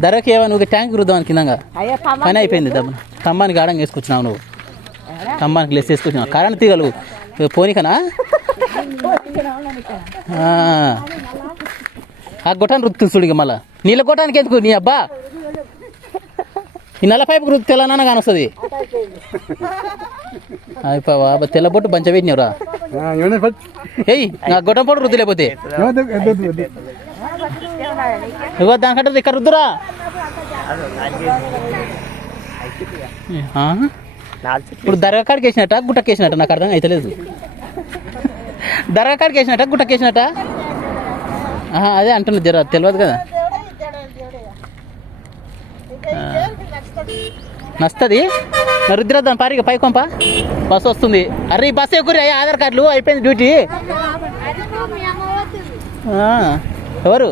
ధరకి ఏమో నువ్వు ట్యాంక్ రుద్దామని కిందంగా పని అయిపోయింది దమ్మ స్తంభానికి ఆడంగా వేసుకొచ్చినావు నువ్వు స్తంభానికి లెస్ వేసుకొచ్చినావు కరెంట్ తీగలు పోనీకనా ఆ గొట్టాన్ని రుద్దుతుంది చూడు ఇక మళ్ళా నీళ్ళ గొట్టానికి ఎందుకు నీ అబ్బా ఈ నల్ల పైపు రుద్దు తెల్లనా కానీ వస్తుంది అయిపోవా తెల్లబొట్టు బంచ పెట్టినవరా ఏయ్ నా గొట్టం పొట్టు రుద్దు లేకపోతే ఇవ్వ దానికంటే ఇక్కడ రుద్దురా ఇప్పుడు దర్గా కాడికి వేసినట్ట గుట్టకి వేసినట్ట నాకు అర్థం అవుతలేదు దర్గా కాడికి వేసినట్ట గుట్టకి వేసినట్ట అదే అంటున్నా జర తెలియదు కదా నస్తుంది రుద్రద్దాం పారిగా పైకొంప బస్సు వస్తుంది అరే ఈ బస్సు ఎక్కువ ఆధార్ కార్డులు అయిపోయింది డ్యూటీ ఎవరు